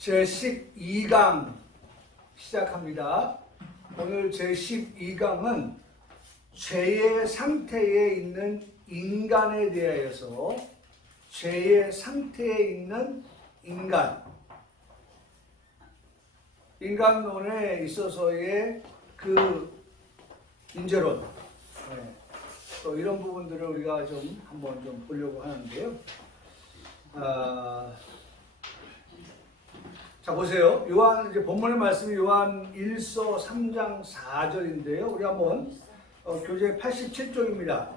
제12강 시작합니다. 오늘 제12강은 죄의 상태에 있는 인간에 대하여서 죄의 상태에 있는 인간론에 있어서의 그 인재론, 또 이런 부분들을 우리가 좀 한번 좀 보려고 하는데요. 자, 보세요. 이제 본문의 말씀이 요한 1서 3장 4절인데요. 우리 한번 교재 87쪽입니다.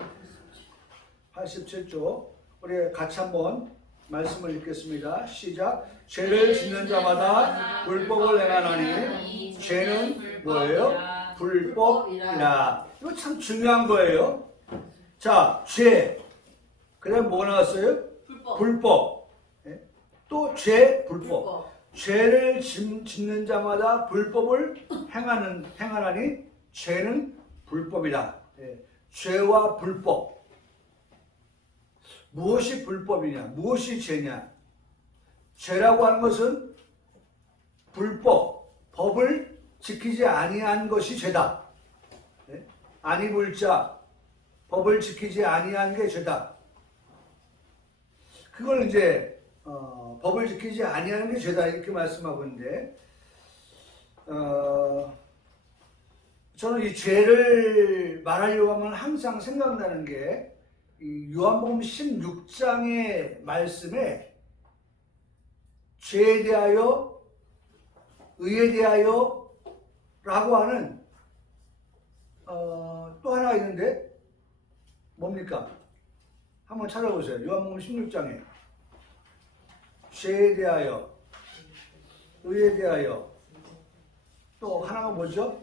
87쪽. 우리 같이 한번 말씀을 읽겠습니다. 시작. 죄를 짓는 자마다 불법을 행하나니 죄는 뭐예요? 불법이라. 이거 참 중요한 거예요. 자, 죄. 그 다음에 뭐가 나왔어요? 불법. 또 죄, 불법. 죄를 짓는 자마다 불법을 행하나니 죄는 불법이다. 죄와 불법. 무엇이 불법이냐? 무엇이 죄냐? 죄라고 하는 것은 불법, 법을 지키지 아니한 것이 죄다. 아니물자, 법을 지키지 아니한 게 죄다. 그걸 이제 법을 지키지 아니하는 게 죄다 이렇게 말씀하고 있는데, 저는 이 죄를 말하려고 하면 항상 생각나는 게 이 요한복음 16장의 말씀에 죄에 대하여, 의에 대하여 라고 하는 또 하나 있는데 뭡니까? 한번 찾아보세요. 요한복음 16장에 죄에 대하여, 의에 대하여, 또 하나가 뭐죠?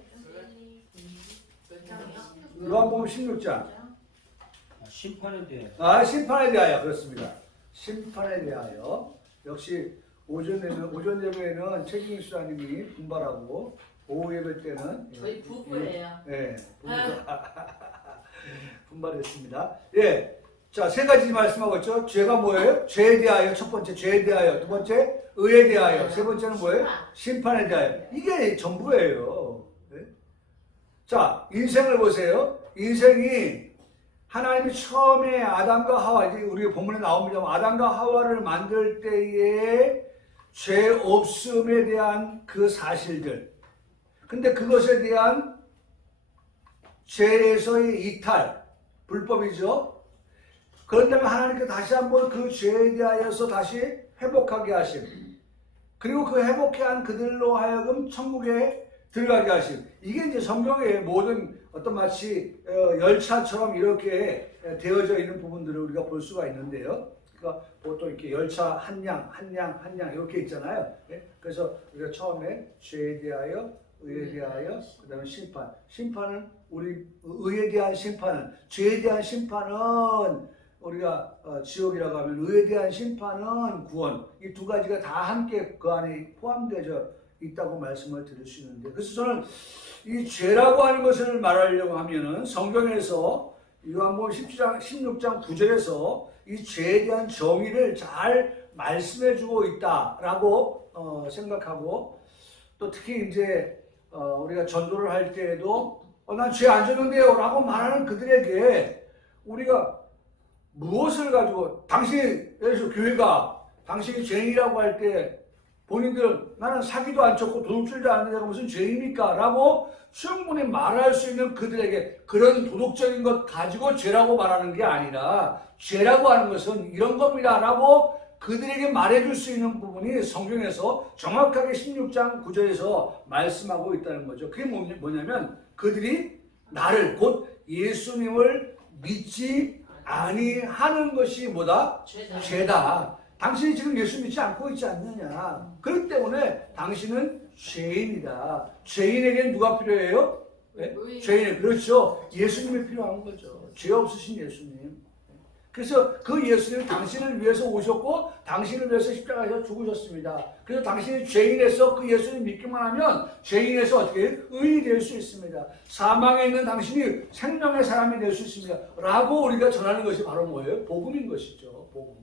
요한복음 16장. 심판에 대하여. 심판에 대하여. 그렇습니다. 심판에 대하여. 역시 오전 예배에는 최진희 수사님이 분발하고, 오후 예배 때는 저희 부부예요. 분발했습니다. 자, 세 가지 말씀하고 있죠. 죄가 뭐예요? 죄에 대하여, 첫 번째 죄에 대하여, 두 번째 의에 대하여, 세 번째는 뭐예요? 심판에 대하여. 이게 전부예요. 자, 인생을 보세요. 인생이 하나님이 처음에 아담과 하와, 이제 우리 본문에 나옵니다. 아담과 하와를 만들 때에 죄 없음에 대한 그 사실들. 근데 그것에 대한 죄에서의 이탈, 불법이죠. 그런 다음에 하나님께 다시 한번 그 죄에 대하여서 다시 회복하게 하심. 그리고 그 회복해 한 그들로 하여금 천국에 들어가게 하심. 이게 이제 성경의 모든 어떤 마치 열차처럼 이렇게 되어져 있는 부분들을 우리가 볼 수가 있는데요. 그러니까 보통 이렇게 열차 한 양 이렇게 있잖아요. 그래서 우리가 처음에 죄에 대하여, 의에 대하여, 그 다음에 심판은 우리 의에 대한 심판은, 죄에 대한 심판은 우리가 지옥이라고 하면, 의에 대한 심판은 구원. 이 두 가지가 다 함께 그 안에 포함되어 있다고 말씀을 드릴 수 있는데, 그래서 저는 이 죄라고 하는 것을 말하려고 하면은 성경에서 요한복음 16장 9절에서 이 죄에 대한 정의를 잘 말씀해 주고 있다라고 생각하고, 또 특히 이제 우리가 전도를 할 때에도 난 죄 안 졌는데요 라고 말하는 그들에게 우리가 무엇을 가지고, 당신에서 교회가 당신이 죄인이라고 할 때 본인들은 나는 사기도 안 쳤고 도둑질도 안 했는데 무슨 죄입니까? 라고 충분히 말할 수 있는 그들에게 그런 도덕적인 것 가지고 죄라고 말하는 게 아니라, 죄라고 하는 것은 이런 겁니다 라고 그들에게 말해줄 수 있는 부분이 성경에서 정확하게 16장 9절에서 말씀하고 있다는 거죠. 그게 뭐냐면 그들이 나를, 곧 예수님을 믿지 아니하는 것이 뭐다? 죄다. 당신이 지금 예수 믿지 않고 있지 않느냐. 그렇기 때문에 당신은 죄인이다. 죄인에게는 누가 필요해요? 죄인. 그렇죠. 예수님이 필요한 거죠. 죄 없으신 예수님. 그래서 그 예수님은 당신을 위해서 오셨고 당신을 위해서 십자가에서 죽으셨습니다. 그래서 당신이 죄인에서 그 예수님 믿기만 하면 죄인에서 어떻게 의인이 될 수 있습니다. 사망에 있는 당신이 생명의 사람이 될 수 있습니다. 라고 우리가 전하는 것이 바로 뭐예요? 복음인 것이죠. 복음.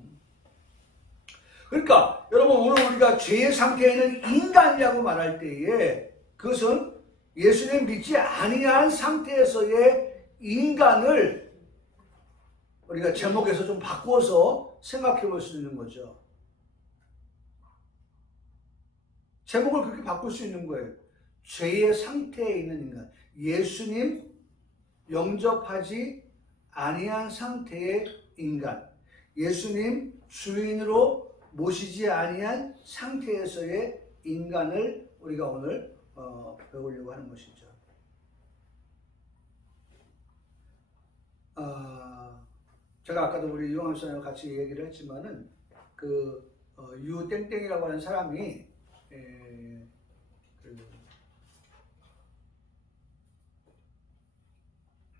그러니까 여러분 오늘 우리가 죄의 상태에는 인간이라고 말할 때에 그것은 예수님 믿지 아니한 상태에서의 인간을 우리가 제목에서 좀 바꾸어서 생각해 볼 수 있는 거죠. 제목을 그렇게 바꿀 수 있는 거예요. 죄의 상태에 있는 인간. 예수님 영접하지 아니한 상태의 인간. 예수님 주인으로 모시지 아니한 상태에서의 인간을 우리가 오늘 배우려고 하는 것이죠. 제가 아까도 우리 유황 선생님과 같이 얘기를 했지만은 유땡땡이라고 하는 사람이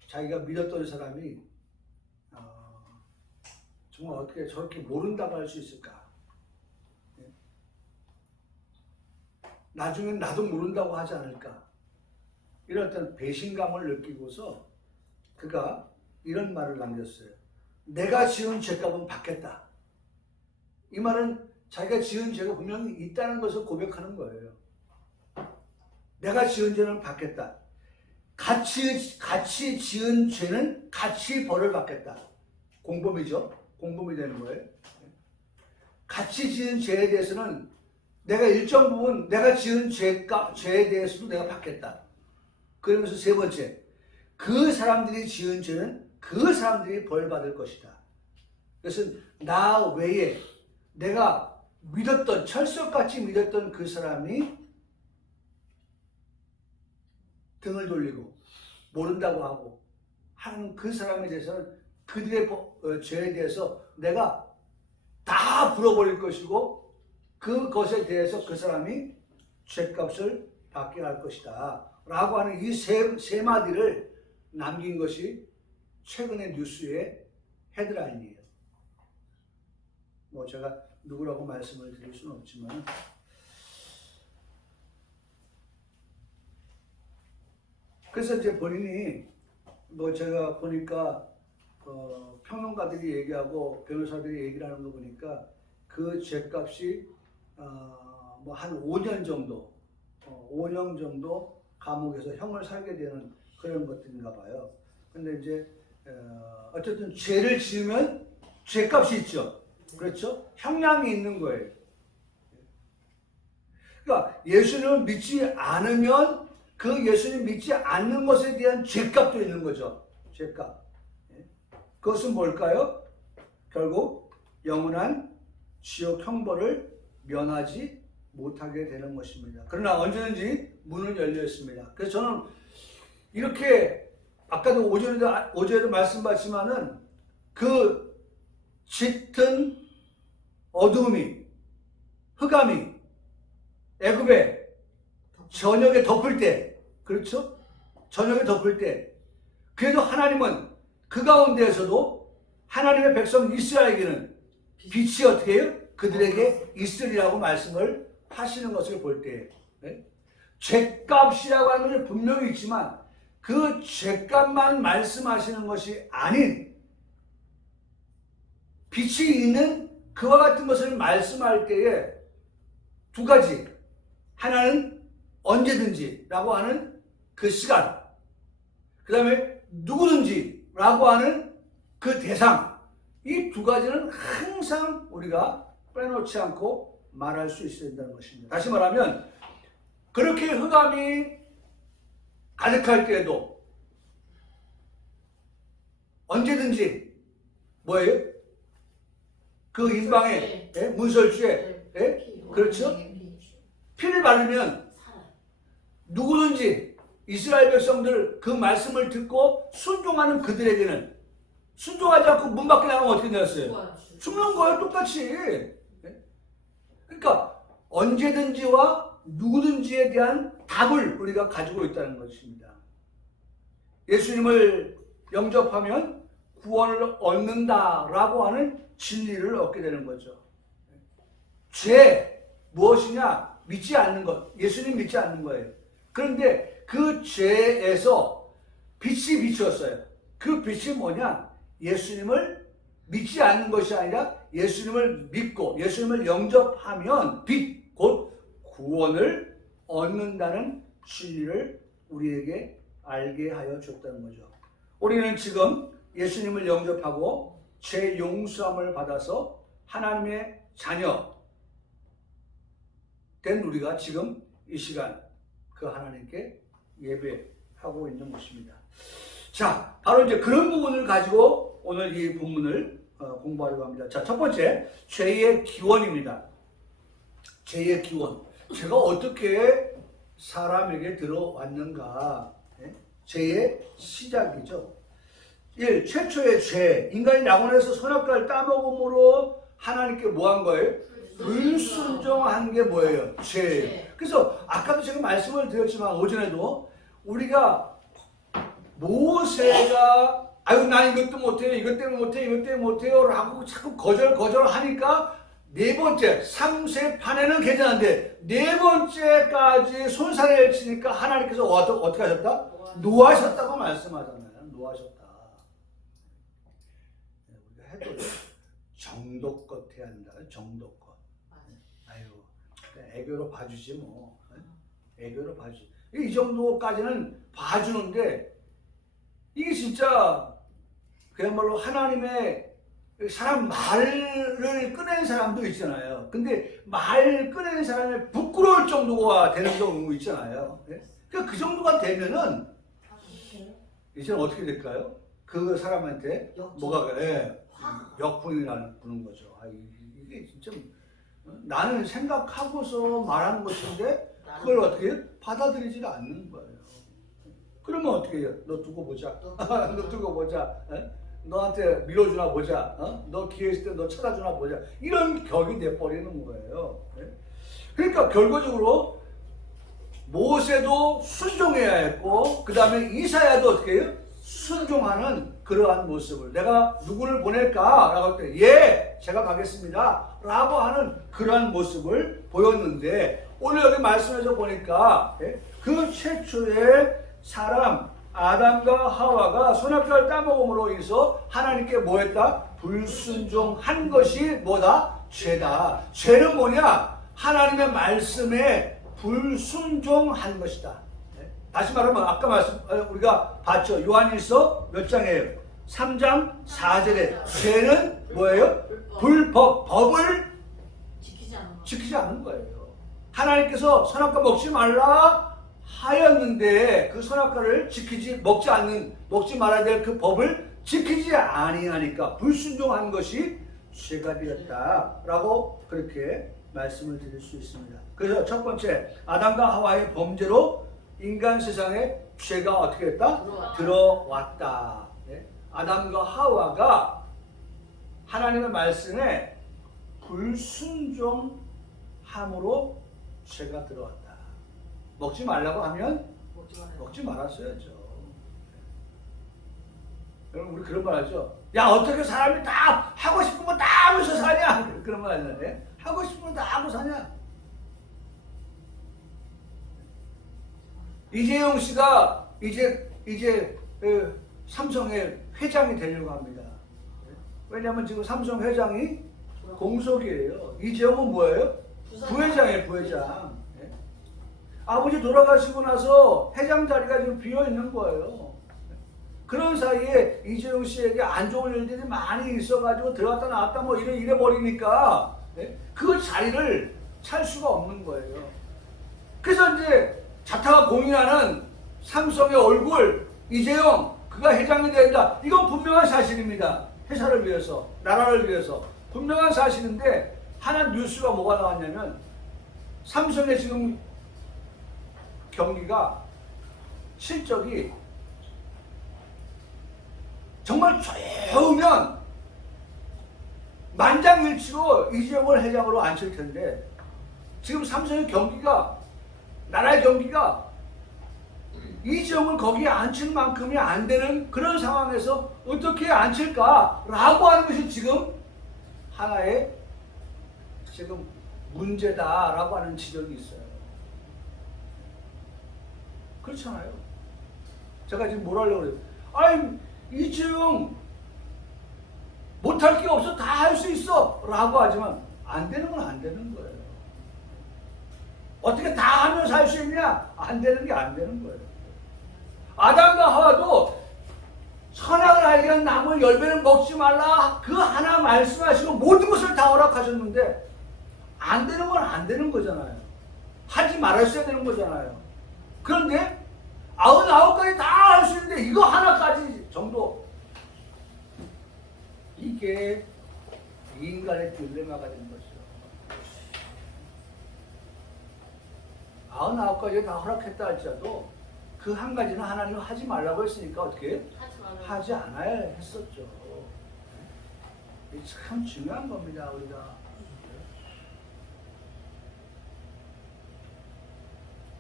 자기가 믿었던 사람이 정말 어떻게 저렇게 모른다고 할 수 있을까? 나중엔 나도 모른다고 하지 않을까? 이런 어떤 배신감을 느끼고서 그가 이런 말을 남겼어요. 내가 지은 죄값은 받겠다. 이 말은 자기가 지은 죄가 분명히 있다는 것을 고백하는 거예요. 내가 지은 죄는 받겠다. 같이 지은 죄는 같이 벌을 받겠다. 공범이죠. 공범이 되는 거예요. 같이 지은 죄에 대해서는 내가 일정 부분 내가 지은 죄에 대해서도 내가 받겠다. 그러면서 세 번째, 그 사람들이 지은 죄는 그 사람들이 벌 받을 것이다. 그것은 나 외에 내가 믿었던, 철석같이 믿었던 그 사람이 등을 돌리고 모른다고 하고 하는 그 사람에 대해서는 그들의 죄에 대해서 내가 다 불어버릴 것이고 그것에 대해서 그 사람이 죄값을 받게 할 것이다 라고 하는 이 세 마디를 남긴 것이 최근의 뉴스의 헤드라인이에요. 뭐 제가 누구라고 말씀을 드릴 수는 없지만 그래서 이제 본인이 뭐 제가 보니까 평론가들이 얘기하고 변호사들이 얘기를 하는 거 보니까 그 죄값이 뭐 한 5년 정도 5년 정도 감옥에서 형을 살게 되는 그런 것들인가 봐요. 근데 이제 어쨌든 죄를 지으면 죄값이 있죠. 그렇죠? 형량이 있는 거예요. 그러니까 예수님을 믿지 않으면 그 예수님 믿지 않는 것에 대한 죄값도 있는 거죠. 죄값. 그것은 뭘까요? 결국 영원한 지옥 형벌을 면하지 못하게 되는 것입니다. 그러나 언제든지 문은 열려 있습니다. 그래서 저는 이렇게 아까도 오전에도 말씀드렸지만은 그 짙은 어두움이 흑암이 애굽에 저녁에 덮을 때, 그렇죠? 저녁에 덮을 때 그래도 하나님은 그 가운데에서도 하나님의 백성 이스라엘에게는 빛이 어떻게 해요? 그들에게 있으리라고 말씀을 하시는 것을 볼 때 죄값이라고 하는 것이 분명히 있지만 그 죄값만 말씀하시는 것이 아닌 빛이 있는 그와 같은 것을 말씀할 때에 두 가지, 하나는 언제든지 라고 하는 그 시간, 그 다음에 누구든지 라고 하는 그 대상, 이 두 가지는 항상 우리가 빼놓지 않고 말할 수 있어야 된다는 것입니다. 다시 말하면 그렇게 흑암이 가득할 때에도 언제든지 뭐예요? 그 인방에 문설주에 그렇죠? 피를 바르면 누구든지 이스라엘 백성들 그 말씀을 듣고 순종하는 그들에게는 순종하지 않고 문 밖에 나가면 어떻게 되었어요? 죽는 거예요. 똑같이. 그러니까 언제든지와 누구든지에 대한 답을 우리가 가지고 있다는 것입니다. 예수님을 영접하면 구원을 얻는다라고 하는 진리를 얻게 되는 거죠. 죄 무엇이냐? 믿지 않는 것. 예수님 믿지 않는 거예요. 그런데 그 죄에서 빛이 비추었어요. 그 빛이 뭐냐? 예수님을 믿지 않는 것이 아니라 예수님을 믿고 예수님을 영접하면 빛, 곧 구원을 얻는다는 진리를 우리에게 알게 하여 줬다는 거죠. 우리는 지금 예수님을 영접하고 죄 용서함을 받아서 하나님의 자녀 된 우리가 지금 이 시간 그 하나님께 예배하고 있는 것입니다. 자, 바로 이제 그런 부분을 가지고 오늘 이 본문을 공부하려고 합니다. 자, 첫 번째, 죄의 기원입니다. 죄의 기원. 죄가 어떻게 사람에게 들어왔는가? 죄의 시작이죠. 1. 최초의 죄. 인간이 낙원에서 선악과를 따먹음으로 하나님께 뭐 한 거예요? 불순종한 게 뭐예요? 죄예요. 그래서 아까도 제가 말씀을 드렸지만 오전에도 우리가 모세가 아유 나 이것도 못해요, 이것 때문에 못해요, 이것 때문에 못해요 라고 자꾸 거절하니까 네 번째 3세 판에는 괜찮은데 네 번째까지 손사래를 치니까 하나님께서 어떻게 하셨다? 노하셨다고 말씀하잖아요. 노하셨다. 우리가 해도 정도껏 해야 한다. 정도껏. 아유, 애교로 봐주지 뭐. 애교로 봐주지. 이 정도까지는 봐주는데 이게 진짜 그야말로 하나님의 사람 말을 꺼낸 사람도 있잖아요. 근데 말 꺼낸 사람이 부끄러울 정도가 되는 경우 있잖아요. 그러니까 그 정도가 되면은 이제는 어떻게 될까요? 그 사람한테 뭐가 역풍이라는 부는 거죠. 이게 진짜 나는 생각하고서 말하는 것인데 그걸 어떻게 받아들이지 않는 거예요. 그러면 어떻게 해요? 너 두고 보자. 너 두고 보자. 너한테 밀어주나 보자. 너 기회 있을 때 너 찾아주나 보자. 이런 격이 돼버리는 거예요. 그러니까 결과적으로 모세도 순종해야 했고 그 다음에 이사야도 어떻게 해요? 순종하는 그러한 모습을 내가 누구를 보낼까? 라고 할 때 예! 제가 가겠습니다. 라고 하는 그러한 모습을 보였는데 오늘 여기 말씀에서 보니까 그 최초의 사람 아담과 하와가 선악과를 따먹음으로 인해서 하나님께 뭐 했다? 불순종한 것이 뭐다? 죄다. 죄는 뭐냐? 하나님의 말씀에 불순종한 것이다. 다시 말하면 아까 우리가 봤죠. 요한일서 몇 장이에요? 3장 4절에 죄는 뭐예요? 법을 지키지 않는 거예요. 하나님께서 선악과 먹지 말라 하였는데 그 선악과를 먹지 말아야 될 그 법을 지키지 아니하니까 불순종한 것이 죄가 되었다라고 그렇게 말씀을 드릴 수 있습니다. 그래서 첫 번째 아담과 하와의 범죄로 인간 세상에 죄가 어떻게 했다? 들어왔다. 아담과 하와가 하나님의 말씀에 불순종함으로 죄가 들어왔다. 먹지 말라고 하면 먹지 말았어야죠. 여러분 우리 그런 말 하죠. 야 어떻게 사람이 다 하고 싶은 거 다 하면서 사냐? 그런 말 하잖아요. 하고 싶은 거 다 하고 사냐? 이재용 씨가 이제 삼성의 회장이 되려고 합니다. 왜냐하면 지금 삼성 회장이 공석이에요. 이재용은 뭐예요? 부회장이에요, 부회장. 아버지 돌아가시고 나서 회장 자리가 지금 비어 있는 거예요. 그런 사이에 이재용 씨에게 안 좋은 일들이 많이 있어가지고 들어갔다 나왔다 뭐 이래 버리니까 그 자리를 찰 수가 없는 거예요. 그래서 이제 자타가 공인하는 삼성의 얼굴 이재용 그가 회장이 된다. 이건 분명한 사실입니다. 회사를 위해서, 나라를 위해서 분명한 사실인데 하나 뉴스가 뭐가 나왔냐면 삼성의 지금 경기가 실적이 정말 좋으면 만장일치로 이재용을 회장으로 앉힐 텐데 지금 삼성의 경기가 나라의 경기가 이재용을 거기에 앉힐 만큼이 안 되는 그런 상황에서 어떻게 앉힐까라고 하는 것이 지금 하나의 지금 문제다라고 하는 지적이 있어요. 그렇잖아요. 제가 지금 뭘 하려고 그래요? 아니 이재용 못할 게 없어. 다 할 수 있어. 라고 하지만 안 되는 건 안 되는 거예요. 어떻게 다 하면서 할 수 있냐? 안 되는 게 안 되는 거예요. 아담과 하와도 선악을 알게 한 나무 10배는 먹지 말라. 그 하나 말씀하시고 모든 것을 다 허락하셨는데 안 되는 건 안 되는 거잖아요. 하지 말았어야 되는 거잖아요. 그런데 99가지 다 할 수 있는데 이거 하나까지 정도, 이게 인간의 딜레마가 된 거죠. 99가지 다 허락했다 할지라도 그 한 가지는 하나님 하지 말라고 했으니까 어떻게 하지 않아야 했었죠. 이게 참 중요한 겁니다. 우리가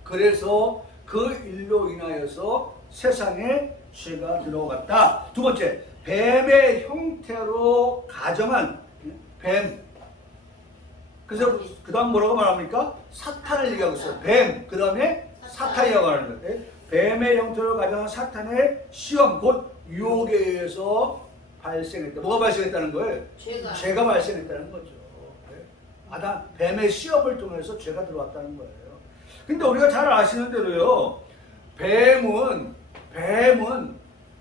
그래서 그 일로 인하여서 세상에 죄가 들어갔다. 두 번째, 뱀의 형태로 가정한 뱀. 그래서 그 다음 뭐라고 말합니까? 사탄을 얘기하고 있어요. 뱀, 그 다음에 사탄이라고 하는 거예요. 뱀의 형태로 가정한 사탄의 시험, 곧 유혹에 의해서 발생했다. 뭐가 발생했다는 거예요? 죄가 발생했다는 거죠. 아담, 뱀의 시험을 통해서 죄가 들어왔다는 거예요. 근데 우리가 잘 아시는 대로요, 뱀은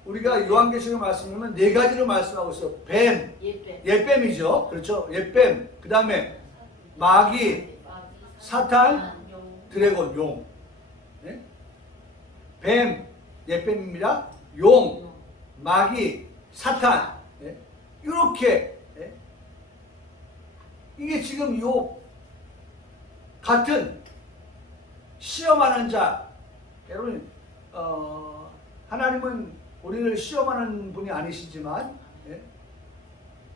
우리가 요한계시록 말씀하면 네 가지로 말씀하고 있어요. 뱀, 옛뱀이죠. 그렇죠? 옛뱀, 그 다음에 마귀, 사탄, 드래곤, 용. 네? 뱀, 옛뱀입니다. 용, 마귀, 사탄. 네? 이렇게. 네? 이게 지금 요 같은 시험하는 자, 여러분, 하나님은 우리를 시험하는 분이 아니시지만, 예?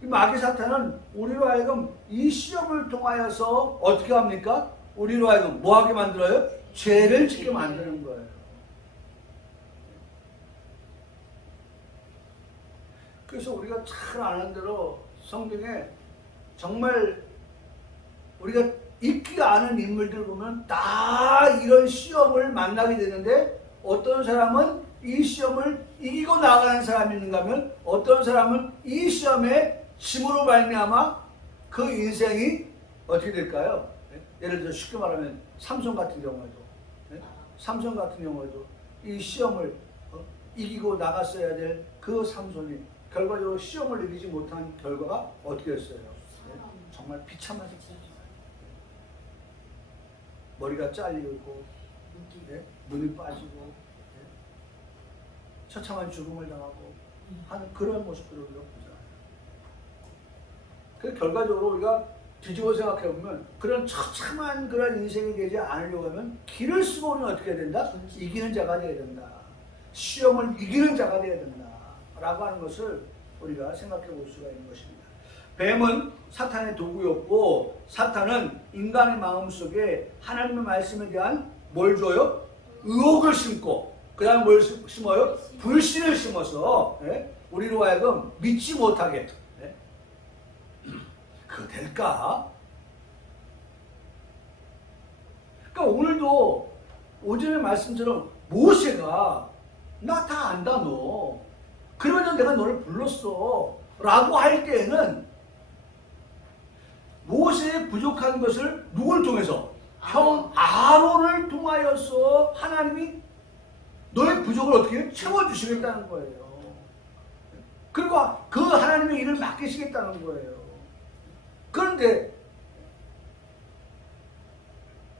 이 마귀 사탄은 우리로 하여금 이 시험을 통하여서 어떻게 합니까? 우리로 하여금 뭐 하게 만들어요? 죄를 짓게 만드는 거예요. 그래서 우리가 잘 아는 대로 성경에 정말 우리가 익히 아는 인물들 보면 다 이런 시험을 만나게 되는데, 어떤 사람은 이 시험을 이기고 나가는 사람이 있는가 하면 어떤 사람은 이 시험에 짐으로 말미암아 그 인생이 어떻게 될까요? 예를 들어 쉽게 말하면 삼손 같은 경우에도, 삼손 같은 경우에도 이 시험을 이기고 나갔어야 될 그 삼손이 결과적으로 시험을 이기지 못한 결과가 어떻게 됐어요? 정말 비참한 세상이죠. 머리가 잘리고, 눈이 빠지고, 처참한 죽음을 당하고 하는 그런 모습들을 우리가 보잖아요. 그 결과적으로 우리가 뒤집어 생각해 보면 그런 처참한 그런 인생이 되지 않으려고 하면 길을 쓰고 우리는 어떻게 해야 된다? 이기는 자가 되어야 된다. 시험을 이기는 자가 되어야 된다. 라고 하는 것을 우리가 생각해 볼 수가 있는 것입니다. 뱀은 사탄의 도구였고, 사탄은 인간의 마음속에 하나님의 말씀에 대한 뭘 줘요? 의혹을 심고, 그 다음에 뭘 심어요? 불신을 심어서 우리로 하여금 믿지 못하게. 그거 될까? 그러니까 오늘도 오전에 말씀처럼 모세가 나 다 안다 너, 그러면 내가 너를 불렀어 라고 할 때에는 모세의 부족한 것을 누굴 통해서? 형 아론을 통하여서 하나님이 너의 부족을 어떻게 채워주시겠다는 거예요. 그리고 그 하나님의 일을 맡기시겠다는 거예요. 그런데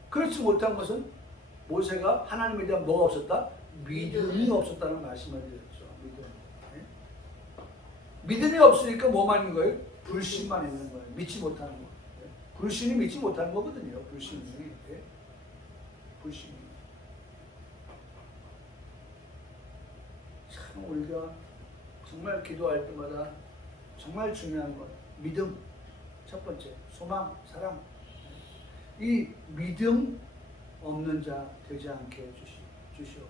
그렇지 못한 것은 모세가 하나님에 대한 뭐가 없었다? 믿음이 없었다는 말씀을 드렸죠. 믿음이 없으니까 뭐만 있는 거예요? 불신만 있는 거예요. 믿지 못하는 거. 불신이 믿지 못하는 거거든요. 불신이. 불신이. 참 우리가 정말 기도할 때마다 정말 중요한 것, 믿음. 첫 번째, 소망, 사랑. 이 믿음 없는 자 되지 않게 주시옵소서.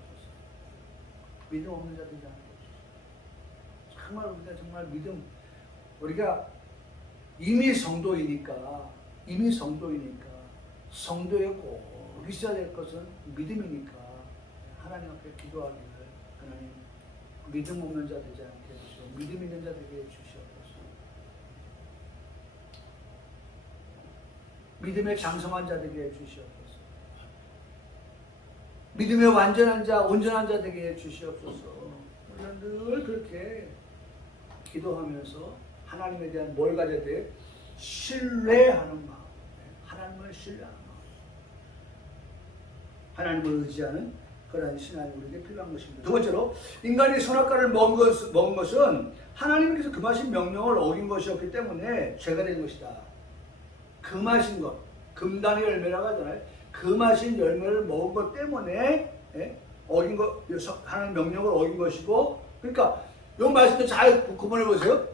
믿음 없는 자 되지 않게 주시옵소서. 정말 우리가 정말 믿음, 우리가 이미 성도이니까 성도에 꼭 있어야 될 것은 믿음이니까 하나님 앞에 기도하기를, 하나님 믿음 없는 자 되지 않게 해주시고 믿음 있는 자 되게 해주시옵소서. 믿음의 장성한 자 되게 해주시옵소서. 믿음의 완전한 자, 온전한 자 되게 해주시옵소서. 우리는 늘 그렇게 기도하면서 하나님에 대한 뭘 가져야 돼? 신뢰하는 마음. 하나님을 신뢰하는 마음. 하나님을 의지하는 그러한 신앙이 우리에게 필요한 것입니다. 두 번째로, 인간이 선악과를 먹은 것은 하나님께서 금하신 명령을 어긴 것이었기 때문에 죄가 된 것이다. 금하신 것, 금단의 열매라고 하잖아요. 금하신 열매를 먹은 것 때문에 어긴 것, 하나님 명령을 어긴 것이고, 그러니까 이 말씀도 잘 구분해 보세요.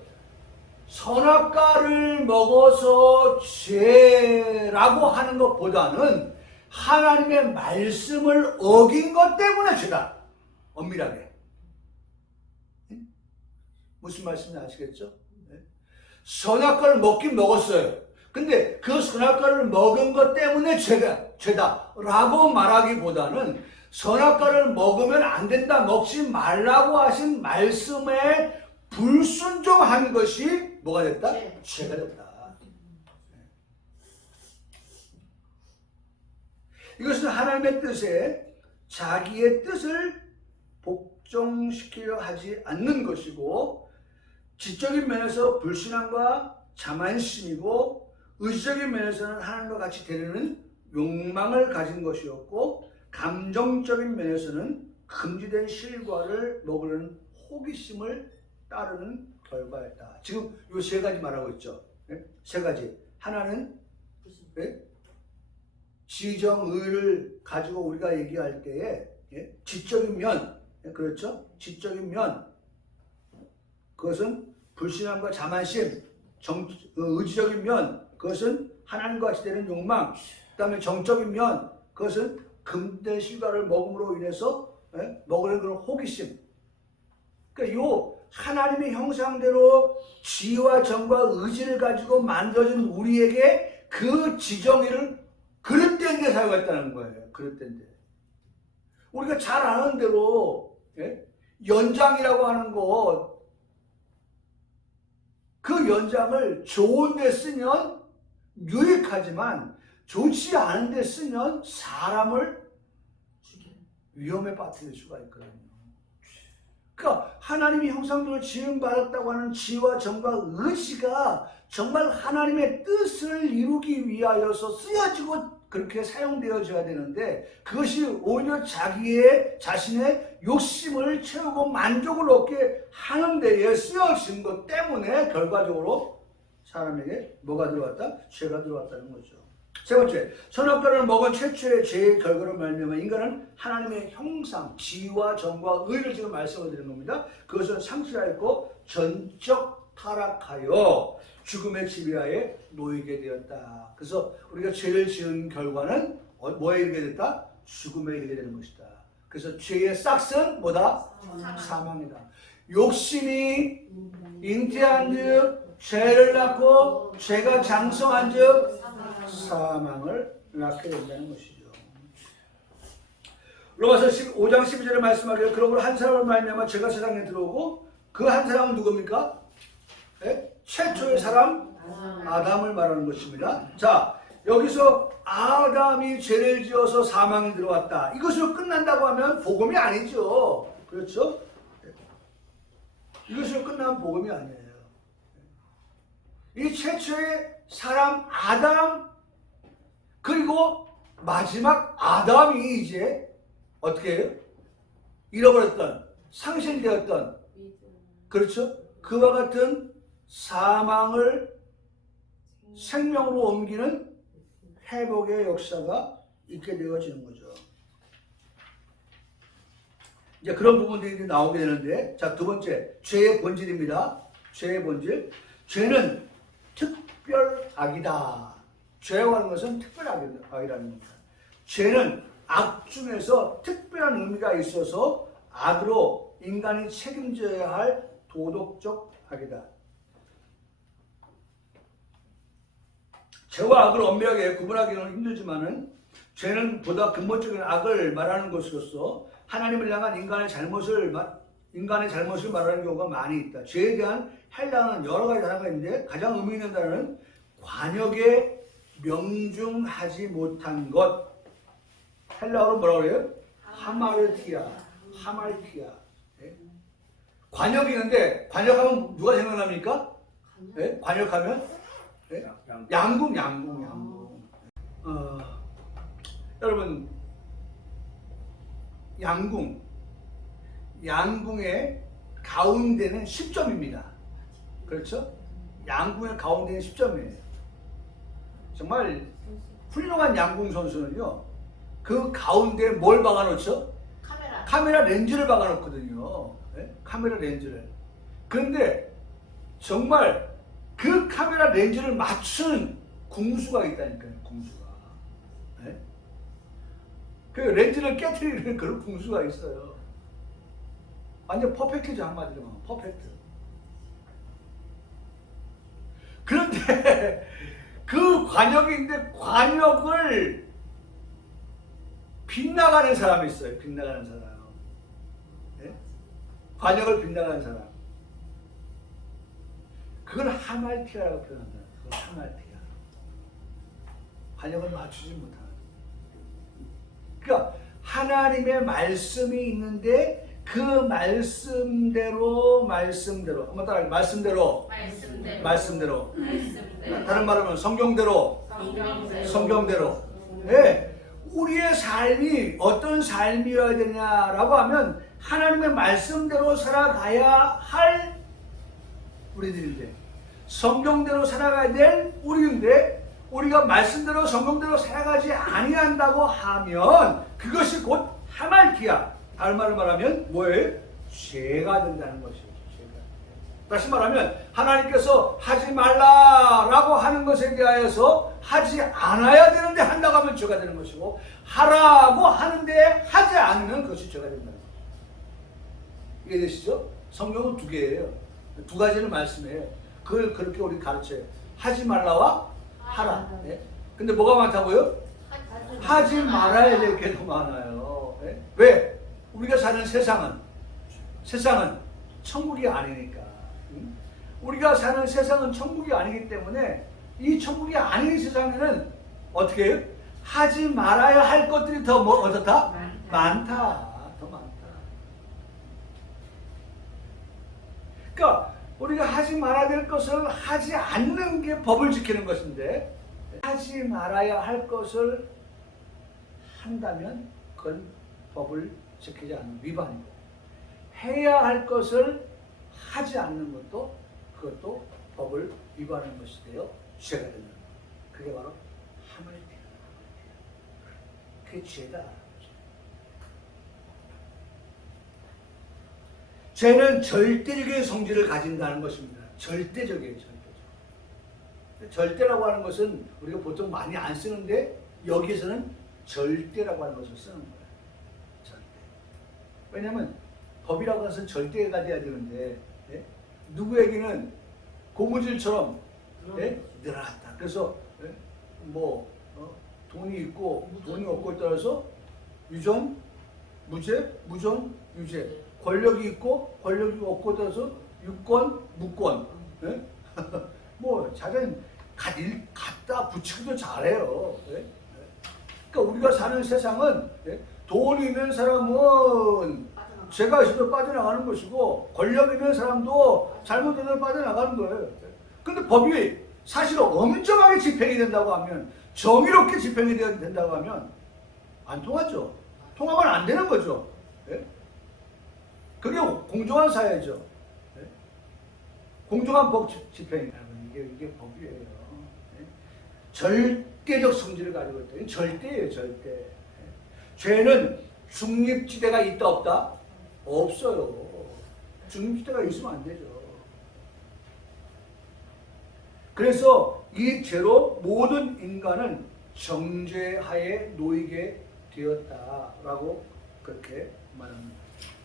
선악과를 먹어서 죄라고 하는 것보다는 하나님의 말씀을 어긴 것 때문에 죄다. 엄밀하게. 무슨 말씀인지 아시겠죠? 선악과를 먹긴 먹었어요. 근데 그 선악과를 먹은 것 때문에 죄다 라고 말하기보다는 선악과를 먹으면 안 된다, 먹지 말라고 하신 말씀에 불순종한 것이 뭐가 됐다? 죄가 됐다. 이것은 하나님의 뜻에 자기의 뜻을 복종시키려 하지 않는 것이고, 지적인 면에서 불신앙과 자만심이고, 의지적인 면에서는 하나님과 같이 되려는 욕망을 가진 것이었고, 감정적인 면에서는 금지된 실과를 먹으려는 호기심을 따르는 결과였다. 지금 이 세 가지 말하고 있죠. 세 가지. 하나는 지정의를 가지고 우리가 얘기할 때에 지적인 면, 그렇죠? 지적인 면, 그것은 불신함과 자만심. 의지적인 면, 그것은 하나님과 같이 되는 욕망. 그 다음에 정적인 면, 그것은 금된 실과를 먹음으로 인해서 먹으려는 그런 호기심. 그러니까 요 하나님의 형상대로 지와 정과 의지를 가지고 만들어진 우리에게 그 지정의를 그릇된데 사용했다는 거예요. 그릇된데. 우리가 잘 아는 대로 연장이라고 하는 것, 그 연장을 좋은 데 쓰면 유익하지만 좋지 않은 데 쓰면 사람을 위험에 빠뜨릴 수가 있거든요. 그러니까 하나님이 형상대로 지음받았다고 하는 지와 정과 의지가 정말 하나님의 뜻을 이루기 위하여서 쓰여지고 그렇게 사용되어져야 되는데, 그것이 오히려 자신의 욕심을 채우고 만족을 얻게 하는 데에 쓰여진 것 때문에 결과적으로 사람에게 뭐가 들어왔다? 죄가 들어왔다는 거죠. 세 번째, 선악과를 먹은 최초의 죄의 결과로 말미암아 인간은 하나님의 형상, 지와 정과 의를 지금 말씀을 드리는 겁니다. 그것을 상실하였고 전적 타락하여 죽음의 지배하에 놓이게 되었다. 그래서 우리가 죄를 지은 결과는 뭐에 이르게 됐다? 죽음에 이르게 되는 것이다. 그래서 죄의 싹은 뭐다? 사망이다. 욕심이 잉태한 즉 죄를 낳고 죄가 장성한 즉 사망을 낳게 된다는 것이죠. 로마서 5장 12절에 말씀하기를 그러므로 한 사람을 말미암아 죄가 세상에 들어오고, 그 한 사람은 누굽니까? 최초의 사람 아담을 말하는 것입니다. 자, 여기서 아담이 죄를 지어서 사망이 들어왔다, 이것으로 끝난다고 하면 복음이 아니죠. 그렇죠? 이것으로 끝나면 복음이 아니에요. 이 최초의 사람 아담, 그리고 마지막 아담이 이제 어떻게 해요? 잃어버렸던, 상실되었던, 그렇죠? 그와 같은 사망을 생명으로 옮기는 회복의 역사가 있게 되어지는 거죠. 이제 그런 부분들이 나오게 되는데, 자, 두 번째, 죄의 본질입니다. 죄의 본질. 죄는 특별악이다. 죄라고 하는 것은 특별악이라는 겁니다. 죄는 악 중에서 특별한 의미가 있어서 악으로 인간이 책임져야 할 도덕적 악이다. 죄와 악을 엄밀하게 구분하기는 힘들지만은, 죄는 보다 근본적인 악을 말하는 것으로서 하나님을 향한 인간의 잘못을 말하는 경우가 많이 있다. 죄에 대한 해당은 여러 가지 단어가 있는데, 가장 의미 있는 단어는 관역의 명중하지 못한 것. 헬라어로 뭐라고 그래요? 하마르티아. 하말티아. 예? 관역이 있는데 관역하면 누가 생각납니까? 예? 관역하면 예? 양궁. 여러분 양궁의 가운데는 10점입니다. 그렇죠? 양궁의 가운데는 10점이에요. 정말 훌륭한 양궁 선수는요, 그 가운데에 뭘 박아놓죠? 카메라 렌즈를 박아놓거든요. 네? 카메라 렌즈를. 그런데 정말 그 카메라 렌즈를 맞추는 궁수가 있다니까요. 궁수가. 네? 그 렌즈를 깨트리는 그런 궁수가 있어요. 완전 퍼펙트죠, 한마디로 말하면. 퍼펙트. 그런데 그 관역인데 관역을 빗나가는 사람이 있어요. 빗나가는 사람. 네? 관역을 빗나가는 사람. 그걸 하말티아라고 표현한다. 그걸 하말티아. 관역을 맞추지 못하는. 그러니까 하나님의 말씀이 있는데 그 말씀대로 한번 따라해. 말씀대로. 다른 말하면 성경대로. 네. 우리의 삶이 어떤 삶이어야 되냐라고 하면 하나님의 말씀대로 살아가야 할 우리들인데, 성경대로 살아가야 될 우리인데, 우리가 말씀대로 성경대로 살아가지 아니한다고 하면 그것이 곧 하말티아. 다른 말로 말하면 뭐예요? 죄가 된다는 것이죠. 죄가. 다시 말하면 하나님께서 하지 말라라고 하는 것에 대하여서 하지 않아야 되는데 한다고 하면 죄가 되는 것이고, 하라고 하는데 하지 않으면 그것이 죄가 된다는 거예요. 이해되시죠? 성경은 두 개예요. 두 가지를 말씀해요. 그걸 그렇게 우리 가르쳐요. 하지 말라와 하라. 네? 근데 뭐가 많다고요? 하지 말아야 될 게 더 많아요. 네? 왜? 우리가 사는 세상은 천국이 아니니까. 우리가 사는 세상은 천국이 아니기 때문에 이 천국이 아닌 세상에는 어떻게 해요? 하지 말아야 할 것들이 더 어떻다? 많다. 더 많다. 그러니까 우리가 하지 말아야 될 것을 하지 않는 게 법을 지키는 것인데, 하지 말아야 할 것을 한다면 그건 법을 지키지 않는 위반이고, 해야 할 것을 하지 않는 것도 그것도 법을 위반하는 것이 되어 죄가 된다. 그게 바로 하말티아. 그게 죄다. 죄는 절대적인 성질을 가진다는 것입니다. 절대적이에요. 절대라고 하는 것은 우리가 보통 많이 안 쓰는데 여기에서는 절대라고 하는 것을 쓰는 거예요. 절대. 왜냐하면 법이라고 하는 것은 절대가 돼야 되는데, 예? 누구에게는 고무줄처럼 늘어났다. 그래서 돈이 있고 돈이 없고에 따라서 유전, 무죄, 무전, 유죄. 권력이 있고 권력이 없고에 따라서 유권, 무권. 예? 자기는 갖다 붙이기도 잘해요. 예? 그러니까 우리가 사는 세상은, 예? 돈이 있는 사람은 죄가 있어도 빠져나가는 것이고, 권력 있는 사람도 잘못되면 빠져나가는 거예요. 근데 법이 사실 엄정하게 집행이 된다고 하면, 정의롭게 집행이 된다고 하면 안 통하죠. 통하면 안 되는 거죠. 예? 그게 공정한 사회죠. 예? 공정한 법 집행이라면 이게 법이에요. 예? 절대적 성질을 가지고 있다. 절대예요, 절대. 예? 죄는 중립지대가 있다 없다? 없어요. 중립지대가 있으면 안 되죠. 그래서 이 죄로 모든 인간은 정죄하에 놓이게 되었다라고 그렇게 말합니다.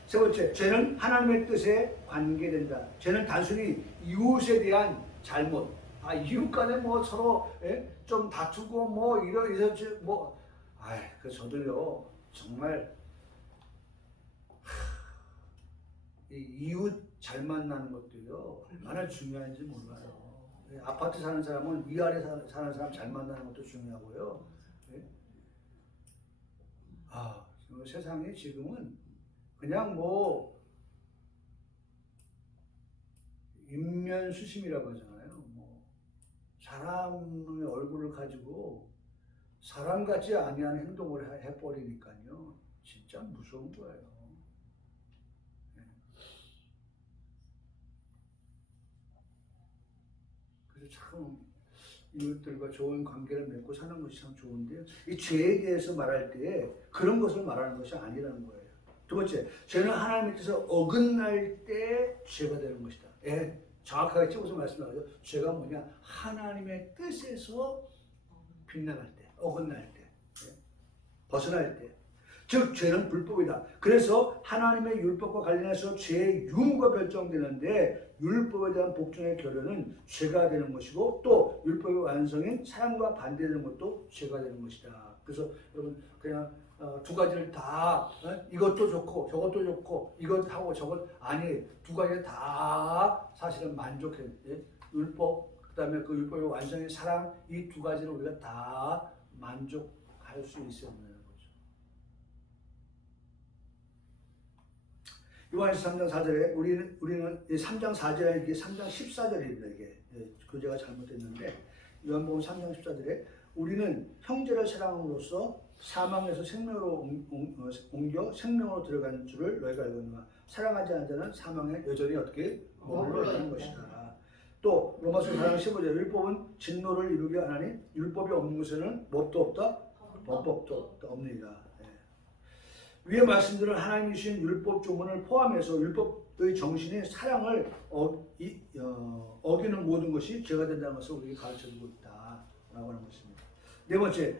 세 번째, 죄는 하나님의 뜻에 관계된다. 죄는 단순히 이웃에 대한 잘못, 이웃 간에 서로 좀 다투고 저들요 정말 이웃 잘 만나는 것도요 얼마나 중요한지 몰라요. 아파트 사는 사람은 위아래 사는 사람 잘 만나는 것도 중요하고요. 예? 세상이 지금은 그냥 뭐 인면수심이라고 하잖아요. 뭐 사람의 얼굴을 가지고 사람 같지 아니한 행동을 해버리니까요. 진짜 무서운 거예요. 예. 그래서 참 이웃들과 좋은 관계를 맺고 사는 것이 참 좋은데요. 이 죄에 대해서 말할 때 그런 것을 말하는 것이 아니라는 거예요. 두 번째, 죄는 하나님의 뜻을 어긋날 때 죄가 되는 것이다. 예, 정확하게 찍어서 말씀하죠. 죄가 뭐냐? 하나님의 뜻에서 빗나갈 때, 어긋날 때, 예, 벗어날 때. 즉 죄는 불법이다. 그래서 하나님의 율법과 관련해서 죄의 유무가 결정되는데 율법에 대한 복종의 결여는 죄가 되는 것이고 또 율법의 완성인 사랑과 반대되는 것도 죄가 되는 것이다. 그래서 여러분 그냥 두 가지를 다 이것도 좋고 저것도 좋고 이것 하고 저것 아니 두 가지 다 사실은 만족해. 예? 율법 그다음에 그 율법의 완성인 사랑 이 두 가지를 우리가 다 만족할 수 있어야 된다는 거죠. 요한일서 3장 4절에 우리는 3장 4절에 이게 3장 14절입니다. 이게 교재가 잘못됐는데 요한복음 3장 14절에 우리는 형제를 사랑함으로써 사망에서 생명으로 옮겨 생명으로 들어가는 줄을 너희가 알거니와 사랑하지 않는 자는 사망에 여전히 어떻게 머물러 있는 것이다. 또 로마서 4장 15절 율법은 진노를 이루게 하나니 율법이 없는 곳에는 뭣도 없다 법도 없느니라. 위에 말씀들은 하나님이 주신 율법 조문을 포함해서 율법의 정신이 사랑을 어기는 모든 것이 죄가 된다는 것을 우리에게 가르쳐주고 있다라고 하는 것입니다. 네 번째,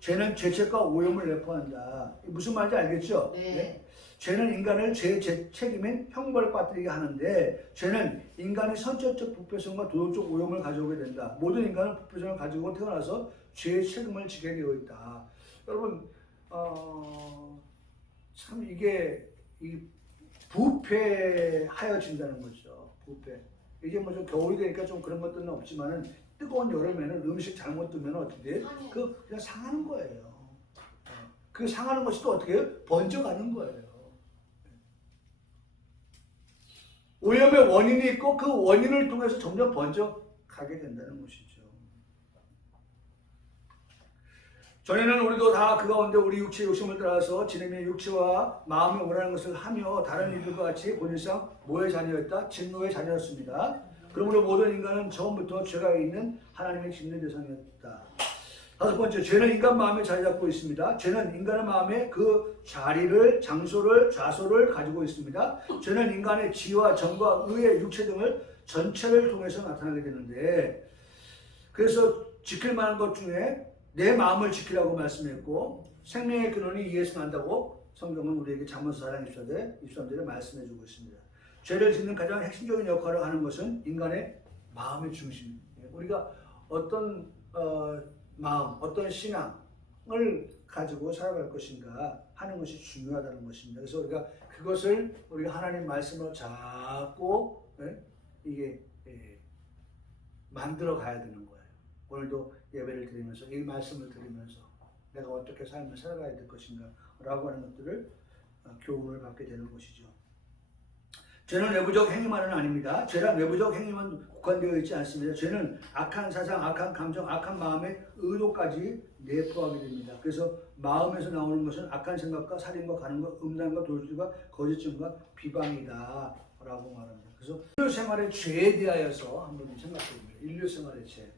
죄는 죄책과 오염을 내포한다. 무슨 말인지 알겠죠? 네. 네? 죄는 인간을 죄의 책임인 형벌을 빠뜨리게 하는데 죄는 인간이 선천적 부패성과 도덕적 오염을 가져오게 된다. 모든 인간은 부패성을 가지고 태어나서 죄의 책임을 지게 되어 있다. 여러분 참 이게 부패하여진다는 거죠. 부패. 이게 뭐 좀 겨울이 되니까 좀 그런 것들은 없지만은 뜨거운 여름에는 음식 잘못 두면 어떻게 돼? 그냥 상하는 거예요. 그 상하는 것이 또 어떻게 해요? 번져가는 거예요. 오염의 원인이 있고 그 원인을 통해서 점점 번져가게 된다는 것이죠. 전에는 우리도 다 그 가운데 우리 육체의 욕심을 따라서 지nem의 육체와 마음이 원하는 것을 하며 다른 이들과 같이 본질상 뭐의 자녀였다? 진노의 자녀였습니다. 그러므로 모든 인간은 처음부터 죄가 있는 하나님의 짓는 대상이었다. 다섯 번째, 죄는 인간 마음에 자리 잡고 있습니다. 죄는 인간의 마음에 그 자리를, 장소를, 좌소를 가지고 있습니다. 죄는 인간의 지와 정과 의의 육체 등을 전체를 통해서 나타나게 되는데 그래서 지킬 만한 것 중에 내 마음을 지키라고 말씀했고 생명의 근원이 이에서 난다고 성경은 우리에게 잠언서 4장 23절에 말씀해주고 있습니다. 죄를 짓는 가장 핵심적인 역할을 하는 것은 인간의 마음의 중심. 우리가 어떤 마음, 어떤 신앙을 가지고 살아갈 것인가 하는 것이 중요하다는 것입니다. 그래서 우리가 하나님 말씀을 잡고 이게 만들어 가야 되는 거예요. 오늘도 예배를 드리면서 이 말씀을 들으면서 내가 어떻게 삶을 살아가야 될 것인가 라고 하는 것들을 교훈을 받게 되는 것이죠. 죄는 외부적 행위만은 아닙니다. 죄란 외부적 행위만 국한되어 있지 않습니다. 죄는 악한 사상, 악한 감정, 악한 마음의 의도까지 내포하게 됩니다. 그래서 마음에서 나오는 것은 악한 생각과 살인과 간음과 음란과 돌질과 거짓증과 비방이다 라고 말합니다. 그래서 인류 생활의 죄에 대하여서 한번 생각해 봅니다. 인류 생활의 죄.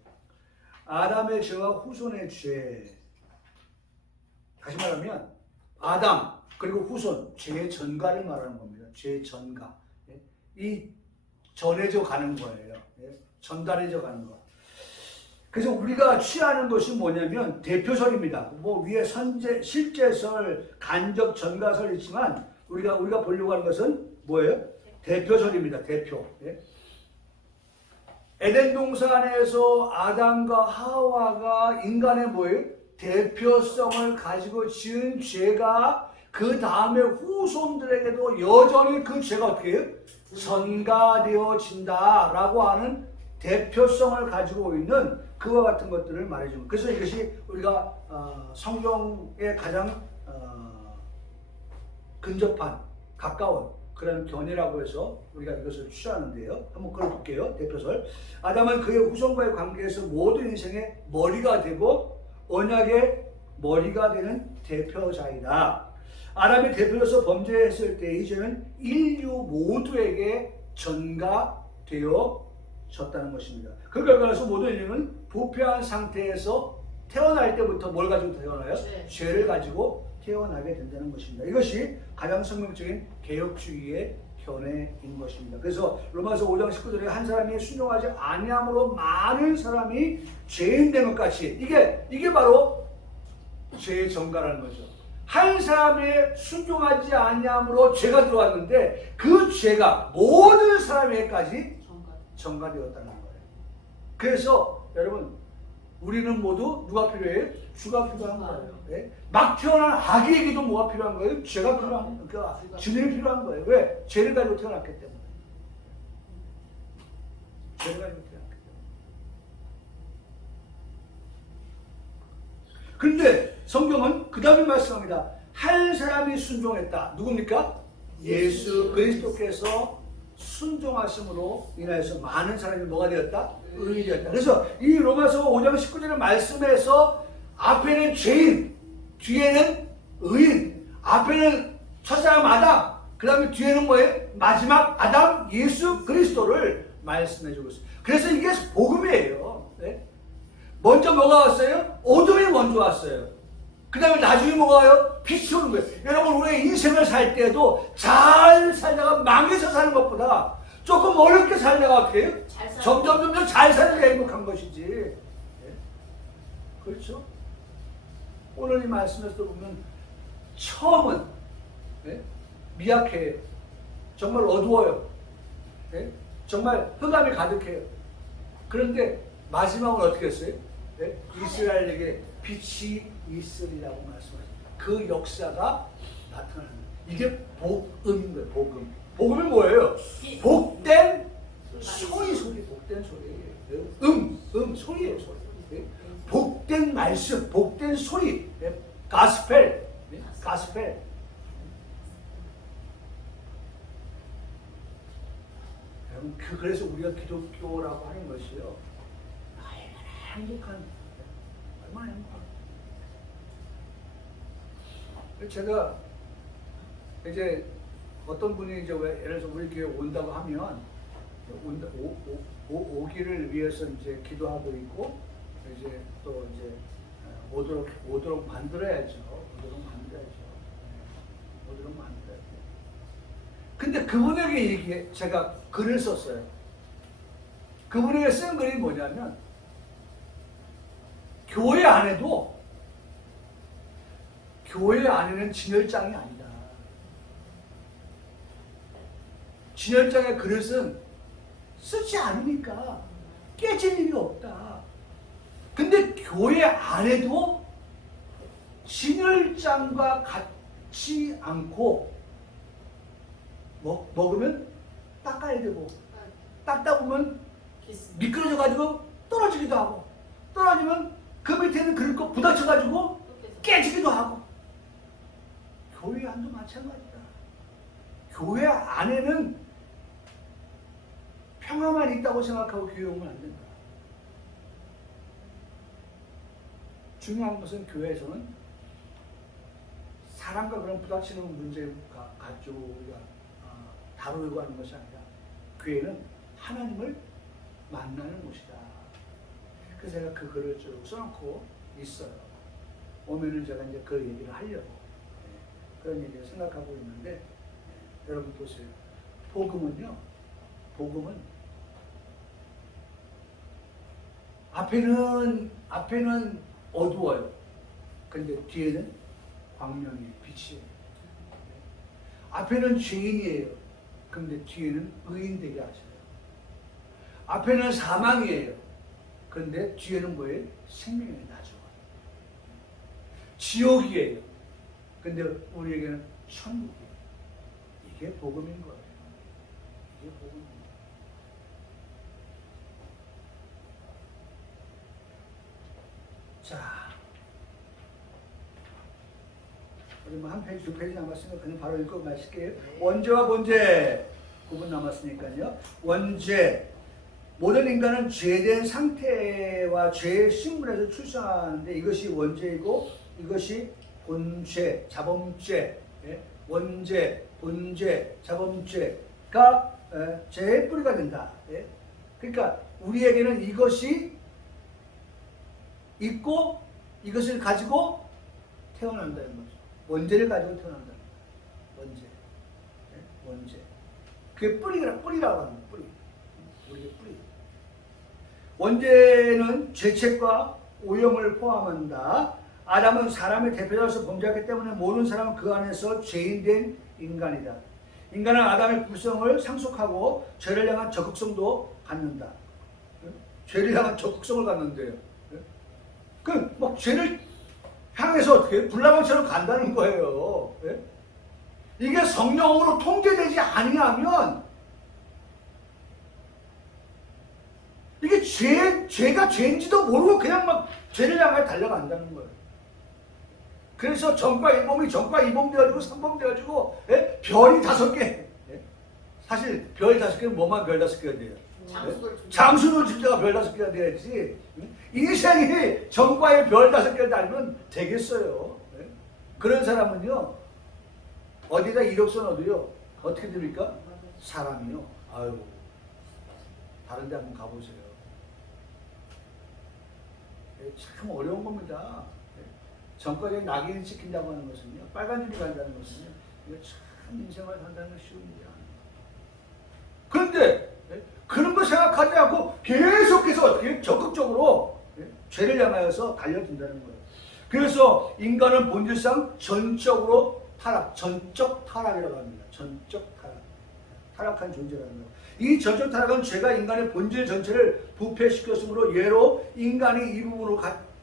아담의 죄와 후손의 죄. 다시 말하면 아담 그리고 후손 죄의 전가를 말하는 겁니다. 죄의 전가. 이 전해져 가는 거예요. 전달해져 가는 거. 그래서 우리가 취하는 것이 뭐냐면 대표설입니다. 뭐 위에 실제설, 간접 전가설 있지만 우리가 보려고 하는 것은 뭐예요? 대표설입니다. 대표. 에덴 동산에서 아담과 하와가 인간의 뭐예요? 대표성을 가지고 지은 죄가 그 다음에 후손들에게도 여전히 그 죄가 어떻게 해요? 전가되어진다라고 하는 대표성을 가지고 있는 그와 같은 것들을 말해줍니다. 그래서 이것이 우리가 성경에 가장 근접한 가까운 그런 견해라고 해서 우리가 이것을 취하는데요. 한번 그걸 볼게요. 대표설. 아담은 그의 후손과의 관계에서 모든 인생의 머리가 되고 언약의 머리가 되는 대표자이다. 아담이 대표로서 범죄했을 때 이제는 인류 모두에게 전가되어졌다는 것입니다. 그 결과로서 모든 인류는 부패한 상태에서 태어날 때부터 뭘 가지고 태어나요? 죄를 가지고 태어나게 된다는 것입니다. 이것이 가장 성경적인 개혁주의의 견해인 것입니다. 그래서 로마서 5장 19절에 한 사람이 순종하지 아니함으로 많은 사람이 죄인 된 것 같이 이게 바로 죄의 전가라는 거죠. 한 사람의 순종하지 아니함으로 죄가 들어왔는데 그 죄가 모든 사람에게까지 전가되었다는 거예요. 그래서 여러분 우리는 모두 누가 필요해요? 주가 필요한 거예요. 네? 막 태어난 아기에게도 뭐가 필요한 거예요? 죄가 필요한 거예요. 그러니까 주님이 필요한 거예요. 왜? 죄를 가지고 태어났기 때문에. 죄를 가지고 태어났기 때문에. 근데 성경은 그 다음에 말씀합니다. 한 사람이 순종했다. 누굽니까? 예수 그리스도께서 순종하심으로 인하여서 많은 사람이 뭐가 되었다? 의인이 되었다. 그래서 이 로마서 5장 19절의 말씀에서 앞에는 죄인, 뒤에는 의인, 앞에는 첫사람 아담, 그 다음에 뒤에는 뭐예요? 마지막 아담 예수 그리스도를 말씀해주고 있어요. 그래서 이게 복음이에요. 네? 먼저 뭐가 왔어요? 어둠이 먼저 왔어요. 그 다음에 나중에 뭐가 와요? 빛이 오는 거예요. 여러분 우리의 인생을 살 때도 잘 살다가 망해서 사는 것보다 조금 어렵게 살다가 그래요? 점점 잘 사는 게 행복한 것이지. 네? 그렇죠? 오늘 이 말씀에서 보면 처음은 네? 미약해요. 정말 어두워요. 네? 정말 흑암이 가득해요. 그런데 마지막은 어떻게 했어요? 네? 이스라엘에게 빛이 있으리라고 말씀하십니다. 그 역사가 나타나는 거예요. 이게 복음인 거예요. 복음이 뭐예요? 복된 소리, 복된 소리. 소리예요, 소리. 복된 말씀, 복된 소리. 가스펠. 가스펠. 그래서 우리가 기독교라고 하는 것이요. 얼마나 행복한. 제가 이제 어떤 분이 이제 예를 들어서 우리 교회 온다고 하면 오기를 위해서 이제 기도하고 있고 이제 또 이제 오도록 만들어야죠. 오도록 만들어야죠. 근데 그분에게 제가 글을 썼어요. 그분에게 쓴 글이 뭐냐면 교회 안에는 진열장이 아니다. 진열장의 그릇은 쓰지 않으니까 깨질 일이 없다. 근데 교회 안에도 진열장과 같지 않고 먹으면 닦아야 되고 닦다 보면 미끄러져가지고 떨어지기도 하고 떨어지면 그 밑에는 그릇 거 부딪혀가지고 깨지기도 하고 교회 안도 마찬가지다. 교회 안에는 평화만 있다고 생각하고 교회 오면 안 된다. 중요한 것은 교회에서는 사람과 그런 부딪히는 문제 가지고 우리가 다루려고 하는 것이 아니라 교회는 하나님을 만나는 곳이다. 그래서 제가 그 글을 쭉 써놓고 있어요. 오면은 제가 이제 그 얘기를 하려고 그런 얘기를 생각하고 있는데 여러분 보세요. 복음은 앞에는 어두워요. 근데 뒤에는 광명이 빛이에요. 앞에는 죄인이에요. 근데 뒤에는 의인 되게 하셔요. 앞에는 사망이에요. 그런데 뒤에는 뭐예요? 생명의 나죠. 지옥이에요. 근데 우리에게는 천국이에요. 이게 복음인 거예요. 이게 복음입니다. 자, 우리 뭐 한 페이지, 두 페이지 남았으니까 그냥 바로 읽고 마실게요. 원죄와 본죄 9분 남았으니까요. 원죄. 모든 인간은 죄된 상태와 죄의 식물에서 출생하는데 이것이 원죄이고 이것이 본죄, 자범죄, 예? 원죄, 본죄, 자범죄가 죄의 뿌리가 된다. 예? 그러니까 우리에게는 이것이 있고 이것을 가지고 태어난다는 거죠. 원죄를 가지고 태어난다는 거예요. 원죄, 예? 원죄. 그게 뿌리라고 하는 거예요. 뿌리. 우리의 뿌리. 원죄는 죄책과 오염을 포함한다. 아담은 사람의 대표자로서 범죄했기 때문에 모든 사람은 그 안에서 죄인된 인간이다. 인간은 아담의 불성을 상속하고 죄를 향한 적극성도 갖는다. 죄를 향한 적극성을 갖는데요. 막 죄를 향해서 어떻게 불나방처럼 간다는 거예요. 이게 성령으로 통제되지 아니하면 이게 죄가 죄인지도 모르고 그냥 막 죄를 향해 달려간다는 거예요. 그래서 전과 일범이 전과 이범 되어지고 삼범 되어지고 별이 5개. 사실 별 5개는 뭐만 별 5개가 돼요? 장수를 진짜가 별 5개가 돼야지. 인생이 전과의 별 5개를 달면 되겠어요. 그런 사람은요 어디다 이력서 넣어도요 어떻게 됩니까? 사람이요. 아유 다른 데 한번 가보세요. 참 어려운 겁니다. 전과적인 낙인을 찍힌다고 하는 것은요, 빨간 줄이 간다는 것은요, 이거 참 인생을 산다는 건 쉬운 일이 아니에요. 그런데 그런 거 생각하지 않고 계속해서 어떻게 적극적으로 죄를 향하여서 달려든다는 거예요. 그래서 인간은 본질상 전적으로 전적 타락이라고 합니다. 전적 타락. 타락한 존재라는 거예요. 이 전적 타락은 죄가 인간의 본질 전체를 부패시켰으므로 예로 인간이 이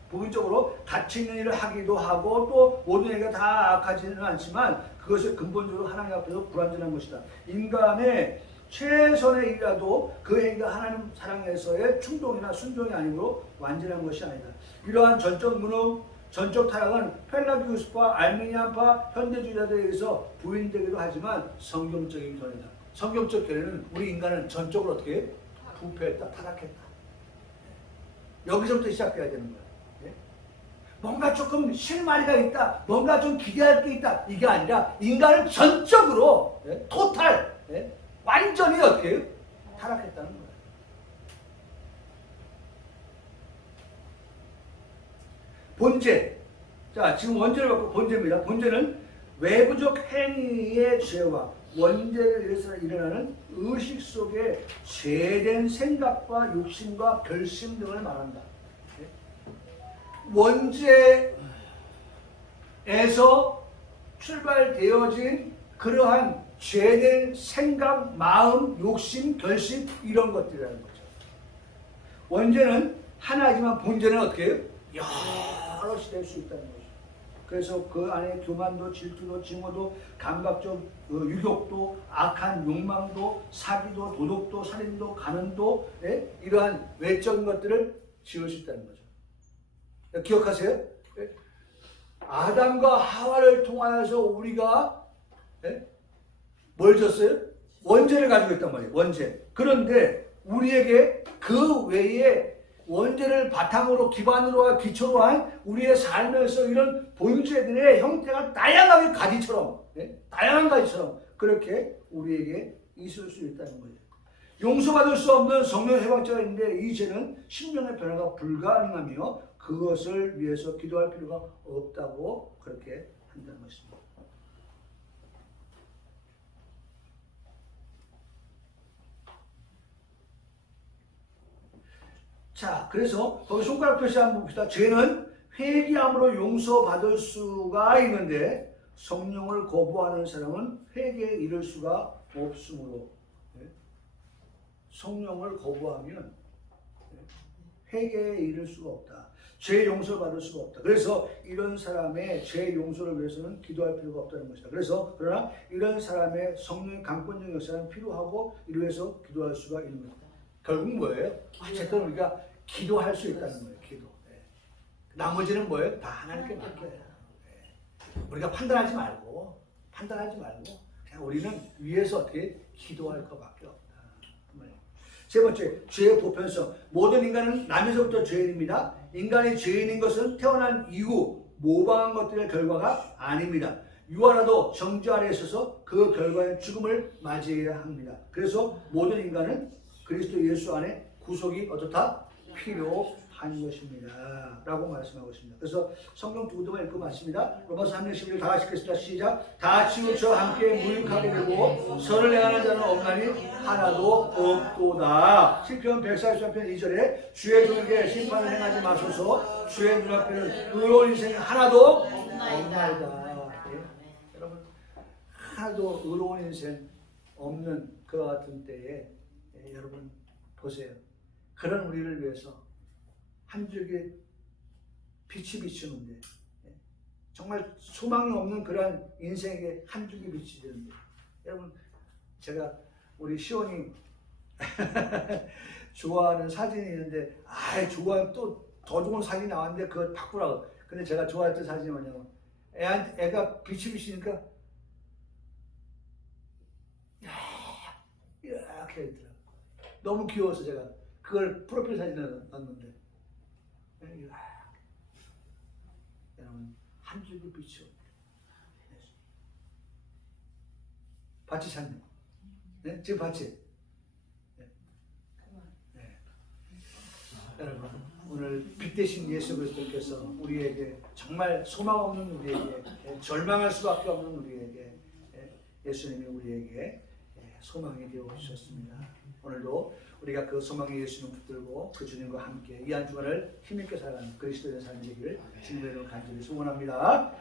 부분적으로 가치 있는 일을 하기도 하고 또 모든 얘기가 다 악하지는 않지만 그것이 근본적으로 하나님 앞에서 불완전한 것이다. 인간의 최선의 일이라도 그 행위가 하나님 사랑에서의 충동이나 순종이 아니므로 완전한 것이 아니다. 이러한 전적 무능, 전적 타락은 펠라기우스파, 알미니안파, 현대주의자들에 의해서 부인되기도 하지만 성경적인 견해다. 성경적 견해는 우리 인간은 전적으로 어떻게 부패했다, 타락했다. 여기서부터 시작해야 되는 거야. 뭔가 조금 실마리가 있다, 뭔가 좀 기대할 게 있다, 이게 아니라 인간은 전적으로 토탈, 완전히 어떻게 타락했다는 거예요. 본죄. 자, 지금 원죄를 갖고 본죄입니다. 본죄는 외부적 행위의 죄와 원죄를 위해서 일어나는 의식 속에 죄된 생각과 욕심과 결심 등을 말한다. 원죄에서 출발되어진 그러한 죄된 생각, 마음, 욕심, 결심 이런 것들이라는 거죠. 원죄는 하나지만 본죄는 어떻게 해요? 여럿이 될 수 있다는 거죠. 그래서 그 안에 교만도, 질투도, 증오도, 감각적 유욕도, 악한 욕망도, 사기도, 도덕도, 살인도, 간음도 이러한 외적인 것들을 지을 수 있다는 거죠. 기억하세요? 아담과 하와를 통하여서 우리가 뭘 줬어요? 원죄를 가지고 있단 말이에요. 원죄. 그런데 우리에게 그 외에 원죄를 바탕으로 기반으로 기초로 한 우리의 삶에서 이런 본죄들의 형태가 다양하게 가지처럼 다양한 가지처럼 그렇게 우리에게 있을 수 있다는 거예요. 용서받을 수 없는 성령 해방죄가 있는데 이 죄는 심령의 변화가 불가능하며 그것을 위해서 기도할 필요가 없다고 그렇게 한다는 것입니다. 자, 그래서 거기 손가락 표시 한번 봅시다. 죄는 회개함으로 용서받을 수가 있는데 성령을 거부하는 사람은 회개에 이를 수가 없으므로 성령을 거부하면 회개에 이를 수가 없다. 죄 용서를 받을 수가 없다. 그래서 이런 사람의 죄 용서를 위해서는 기도할 필요가 없다는 것이다. 그래서 그러나 이런 사람의 성령의 강권적 역사는 필요하고 이를 위해서 기도할 수가 있는 것이다. 결국 뭐예요? 어쨌든 우리가 기도할 수 있다는 거예요. 기도. 나머지는 뭐예요? 다 하나님께 맡겨요. 예. 우리가 판단하지 말고 그냥 우리는 위에서 어떻게 기도할 것밖에 없다. 세 번째, 죄의 보편성. 모든 인간은 남에서부터 죄인입니다. 인간이 죄인인 것은 태어난 이후 모방한 것들의 결과가 아닙니다. 유하나도 정죄 아래 있어서 그 결과인 죽음을 맞이해야 합니다. 그래서 모든 인간은 그리스도 예수 안에 구속이 어떻다? 필요한 것입니다. 라고 말씀하고 있습니다. 그래서 성경 두 군데만 읽고 맞습니다. 로마서 3장 11절 다 같이 읽겠습니다. 시작. 다 치우쳐 함께 무익하게 되고 선을 행하는 자는 없나니 하나도 없도다. 시편 143편 2절에 주의 종에게 심판을 행하지 마소서 주의 눈앞에는 의로운 인생이 하나도 없나이다. 예? 여러분 하나도 의로운 인생 없는 그와 같은 때에 여러분 보세요. 그런 우리를 위해서 한 줄기 빛이 비추는데 정말 소망이 없는 그런 인생에게 한 줄기 빛이 되는데 여러분 제가 우리 시온이 좋아하는 사진이 있는데 좋아 또 더 좋은 사진이 나왔는데 그거 바꾸라고. 근데 제가 좋아했던 사진이 뭐냐면 애가 빛이 비치니까 이렇게 있더라고요. 너무 귀여워서 제가 그걸 프로필 사진에 넣었는데 여러분 한 줄기 빛이 밭이 샀네. 네? 지금 밭이 네. 여러분 오늘 빛 대신 예수 그리스도께서 우리에게 정말 소망 없는 우리에게 절망할 수밖에 없는 우리에게 예수님이 우리에게 소망이 되어 주셨습니다. 오늘도 우리가 그 소망의 예수님 붙들고 그 주님과 함께 이 한 주간을 힘있게 살아가는 그리스도의 삶이 되기를 주님의 이름으로 간절히 소원합니다.